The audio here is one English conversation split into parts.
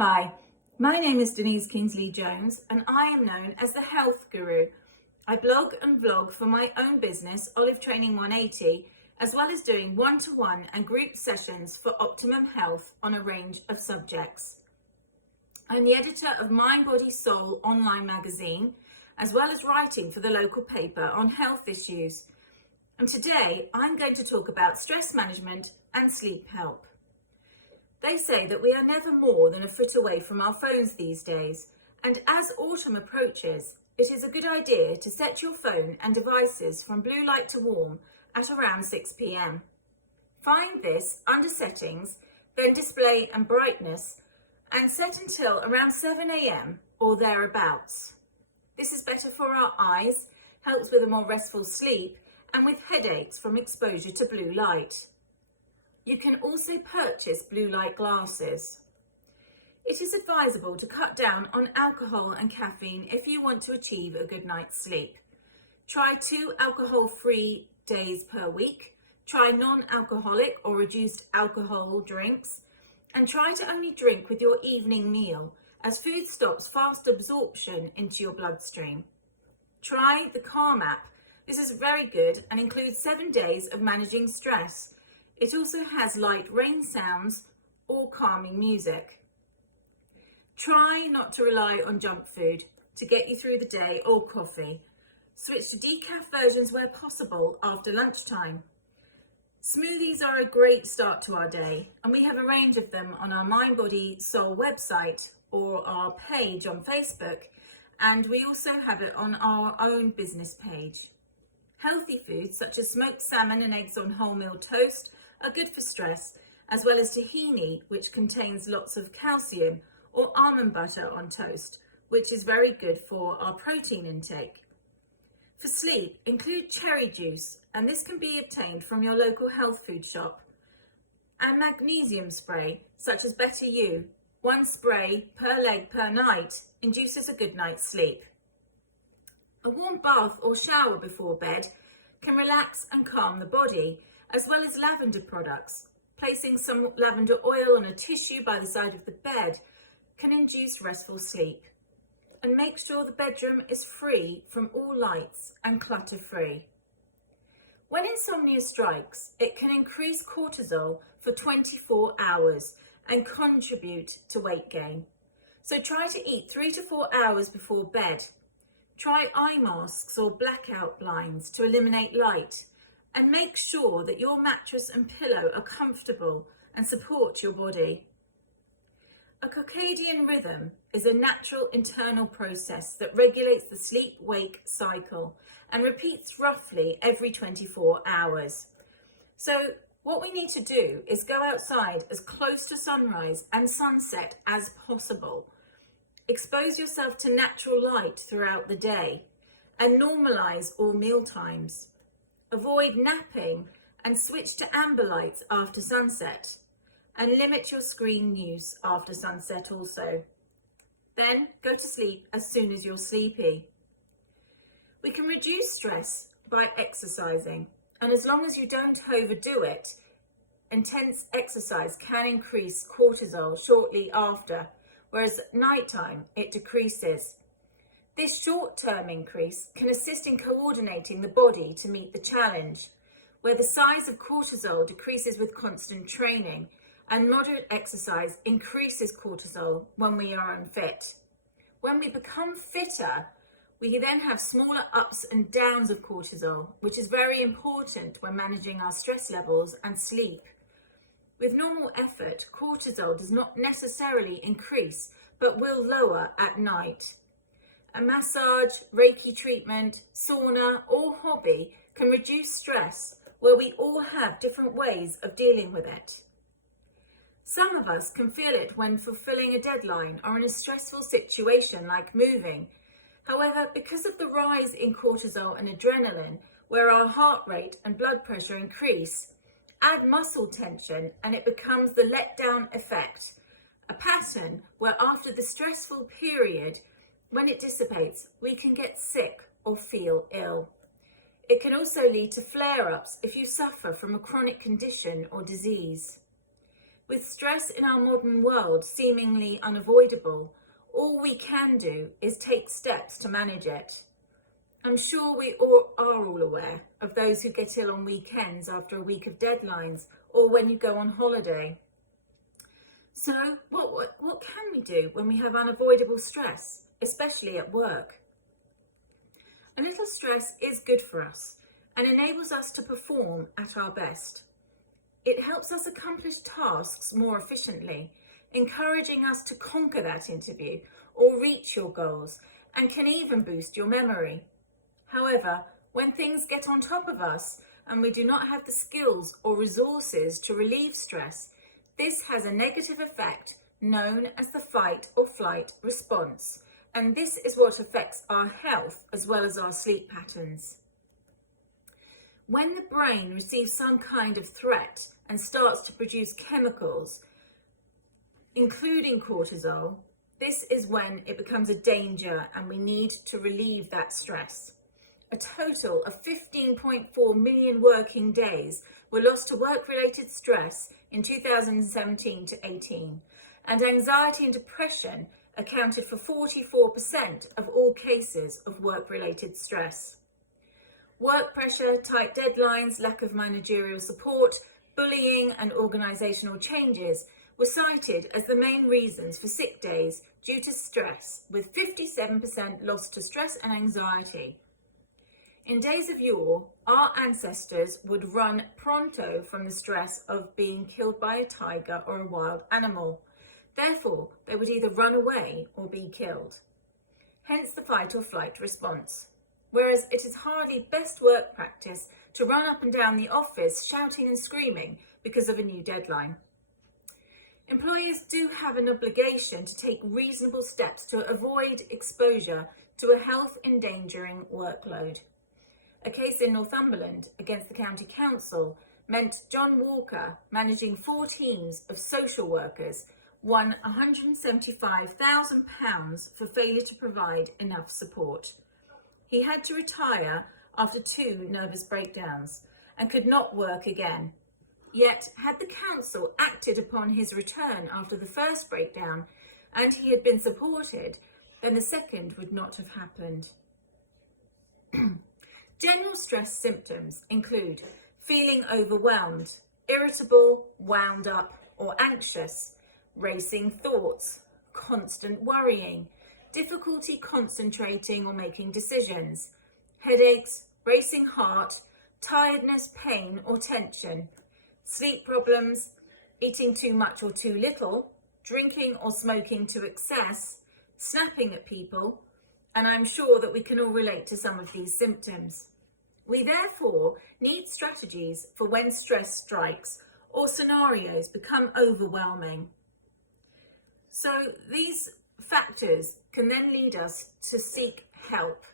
Hi, my name is Denise Kingsley-Jones and I am known as the Health Guru. I blog and vlog for my own business, Olive Training 180, as well as doing one-to-one and group sessions for optimum health on a range of subjects. I'm the editor of Mind, Body, Soul online magazine, as well as writing for the local paper on health issues. And today I'm going to talk about stress management and sleep help. They say that we are never more than a foot away from our phones these days, and as autumn approaches, it is a good idea to set your phone and devices from blue light to warm at around 6 p.m. Find this under settings, then display and brightness, and set until around 7 a.m. or thereabouts. This is better for our eyes, helps with a more restful sleep, and with headaches from exposure to blue light. You can also purchase blue light glasses. It is advisable to cut down on alcohol and caffeine if you want to achieve a good night's sleep. Try 2 alcohol-free days per week. Try non-alcoholic or reduced alcohol drinks. And try to only drink with your evening meal, as food stops fast absorption into your bloodstream. Try the Calm app. This is very good and includes 7 days of managing stress. It also has light rain sounds or calming music. Try not to rely on junk food to get you through the day or coffee. Switch to decaf versions where possible after lunchtime. Smoothies are a great start to our day, and we have a range of them on our Mind, Body, Soul website or our page on Facebook, and we also have it on our own business page. Healthy foods such as smoked salmon and eggs on wholemeal toast are good for stress, as well as tahini, which contains lots of calcium, or almond butter on toast, which is very good for our protein intake. For sleep, include cherry juice, and this can be obtained from your local health food shop. And magnesium spray, such as Better You, 1 spray per leg per night, induces a good night's sleep. A warm bath or shower before bed can relax and calm the body, as well as lavender products. Placing some lavender oil on a tissue by the side of the bed can induce restful sleep. And make sure the bedroom is free from all lights and clutter-free. When insomnia strikes, it can increase cortisol for 24 hours and contribute to weight gain. So try to eat 3 to 4 hours before bed. Try eye masks or blackout blinds to eliminate light. And make sure that your mattress and pillow are comfortable and support your body. A circadian rhythm is a natural internal process that regulates the sleep-wake cycle and repeats roughly every 24 hours. So what we need to do is go outside as close to sunrise and sunset as possible. Expose yourself to natural light throughout the day and normalize all meal times. Avoid napping and switch to amber lights after sunset, and limit your screen use after sunset also. Then go to sleep as soon as you're sleepy. We can reduce stress by exercising, and as long as you don't overdo it, intense exercise can increase cortisol shortly after, whereas at nighttime it decreases. This short-term increase can assist in coordinating the body to meet the challenge, where the size of cortisol decreases with constant training and moderate exercise increases cortisol when we are unfit. When we become fitter, we then have smaller ups and downs of cortisol, which is very important when managing our stress levels and sleep. With normal effort, cortisol does not necessarily increase, but will lower at night. A massage, Reiki treatment, sauna, or hobby can reduce stress, where we all have different ways of dealing with it. Some of us can feel it when fulfilling a deadline or in a stressful situation like moving. However, because of the rise in cortisol and adrenaline, where our heart rate and blood pressure increase, add muscle tension and it becomes the letdown effect, a pattern where after the stressful period, when it dissipates, we can get sick or feel ill. It can also lead to flare-ups if you suffer from a chronic condition or disease. With stress in our modern world seemingly unavoidable, all we can do is take steps to manage it. I'm sure we all are all aware of those who get ill on weekends after a week of deadlines or when you go on holiday. So what can we do when we have unavoidable stress, especially at work? A little stress is good for us and enables us to perform at our best. It helps us accomplish tasks more efficiently, encouraging us to conquer that interview or reach your goals, and can even boost your memory. However, when things get on top of us and we do not have the skills or resources to relieve stress, this has a negative effect known as the fight or flight response, and this is what affects our health as well as our sleep patterns. When the brain receives some kind of threat and starts to produce chemicals, including cortisol, this is when it becomes a danger and we need to relieve that stress. A total of 15.4 million working days were lost to work-related stress in 2017 to 18, and anxiety and depression accounted for 44% of all cases of work-related stress. Work pressure, tight deadlines, lack of managerial support, bullying and organisational changes were cited as the main reasons for sick days due to stress, with 57% lost to stress and anxiety. In days of yore, our ancestors would run pronto from the stress of being killed by a tiger or a wild animal. Therefore, they would either run away or be killed. Hence the fight or flight response. Whereas it is hardly best work practice to run up and down the office shouting and screaming because of a new deadline. Employers do have an obligation to take reasonable steps to avoid exposure to a health-endangering workload. A case in Northumberland against the County Council meant John Walker, managing 4 teams of social workers, won £175,000 for failure to provide enough support. He had to retire after 2 nervous breakdowns and could not work again. Yet, had the council acted upon his return after the first breakdown and he had been supported, then the second would not have happened. General stress symptoms include feeling overwhelmed, irritable, wound up or anxious, racing thoughts, constant worrying, difficulty concentrating or making decisions, headaches, racing heart, tiredness, pain or tension, sleep problems, eating too much or too little, drinking or smoking to excess, snapping at people, and I'm sure that we can all relate to some of these symptoms. We therefore need strategies for when stress strikes or scenarios become overwhelming. So these factors can then lead us to seek help,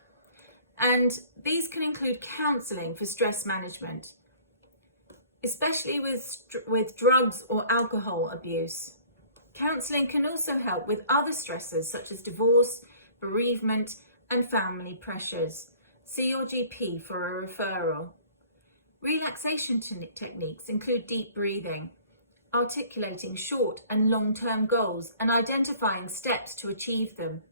and these can include counselling for stress management, especially with drugs or alcohol abuse. Counselling can also help with other stressors such as divorce, bereavement and family pressures. See your GP for a referral. Relaxation techniques include deep breathing, articulating short and long-term goals and identifying steps to achieve them.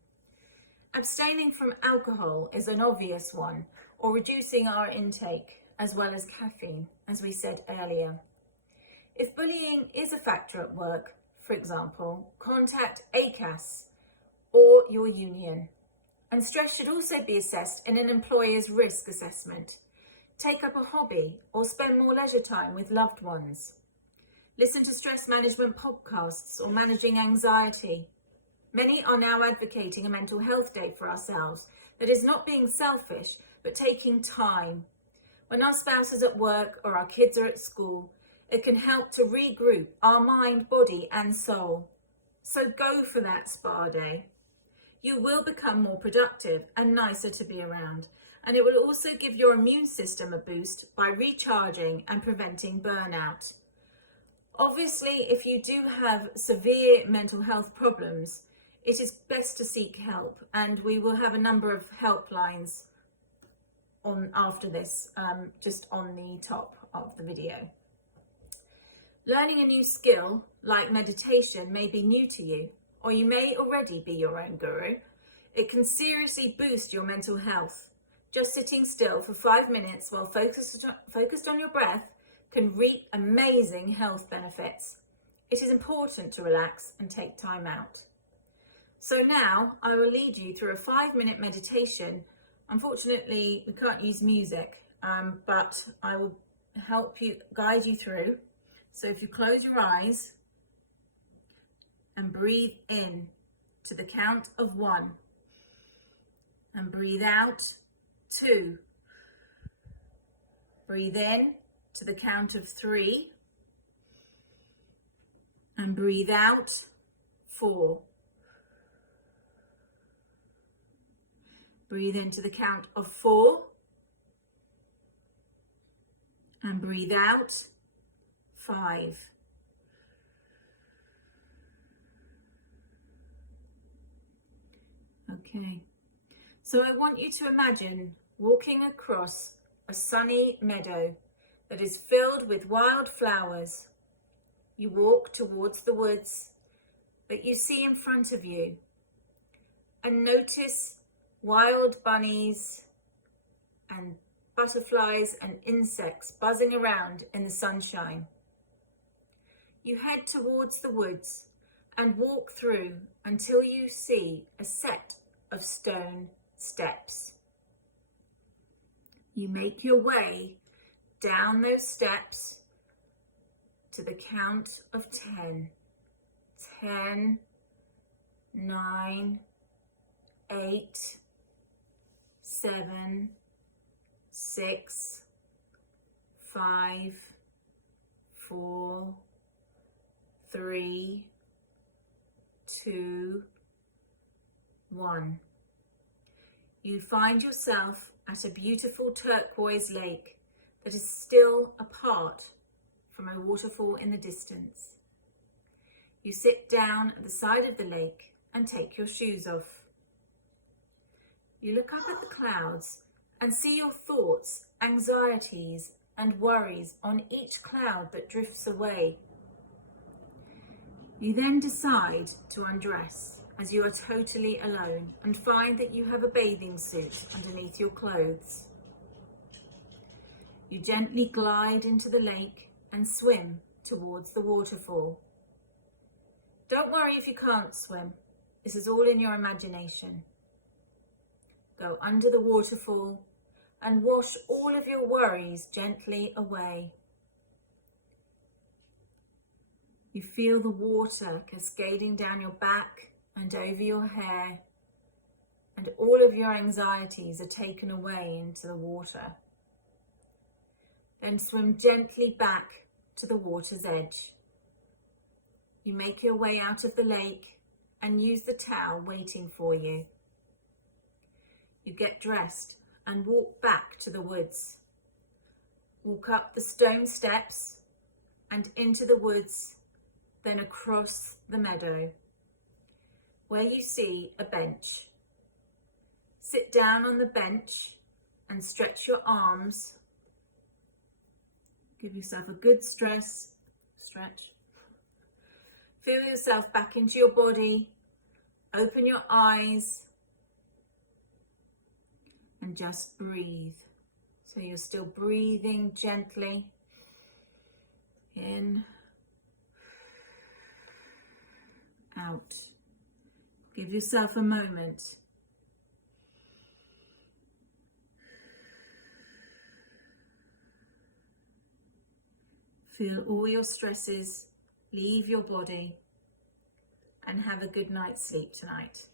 Abstaining from alcohol is an obvious one, or reducing our intake, as well as caffeine, as we said earlier. If bullying is a factor at work, for example, contact ACAS or your union. And stress should also be assessed in an employer's risk assessment. Take up a hobby or spend more leisure time with loved ones. Listen to stress management podcasts or managing anxiety. Many are now advocating a mental health day for ourselves that is not being selfish, but taking time. When our spouse is at work or our kids are at school, it can help to regroup our mind, body and soul. So go for that spa day. You will become more productive and nicer to be around, and it will also give your immune system a boost by recharging and preventing burnout. Obviously, if you do have severe mental health problems, it is best to seek help, and we will have a number of helplines on after this, just on the top of the video. Learning a new skill like meditation, may be new to you, or you may already be your own guru. It can seriously boost your mental health. Just sitting still for 5 minutes while focused on your breath can reap amazing health benefits. It is important to relax and take time out. So now I will lead you through a 5-minute meditation. Unfortunately, we can't use music, but I will help you, guide you through. So if you close your eyes and breathe in to the count of 1, and breathe out 2. Breathe in to the count of 3, and breathe out 4. Breathe into the count of 4, and breathe out 5. Okay, so I want you to imagine walking across a sunny meadow that is filled with wild flowers. You walk towards the woods that you see in front of you and notice wild bunnies and butterflies and insects buzzing around in the sunshine. You head towards the woods and walk through until you see a set of stone steps. You make your way down those steps to the count of 10. 10, 9, 8, 7, 6, 5, 4, 3, 2, 1. You find yourself at a beautiful turquoise lake that is still apart from a waterfall in the distance. You sit down at the side of the lake and take your shoes off. You look up at the clouds and see your thoughts, anxieties, and worries on each cloud that drifts away. You then decide to undress as you are totally alone and find that you have a bathing suit underneath your clothes. You gently glide into the lake and swim towards the waterfall. Don't worry if you can't swim. This is all in your imagination. Go under the waterfall and wash all of your worries gently away. You feel the water cascading down your back and over your hair, and all of your anxieties are taken away into the water. Then swim gently back to the water's edge. You make your way out of the lake and use the towel waiting for you. You get dressed and walk back to the woods. Walk up the stone steps and into the woods, then across the meadow, where you see a bench. Sit down on the bench and stretch your arms. Give yourself a good stretch. Feel yourself back into your body. Open your eyes and just breathe. So you're still breathing gently in, out. Give yourself a moment. Feel all your stresses leave your body and have a good night's sleep tonight.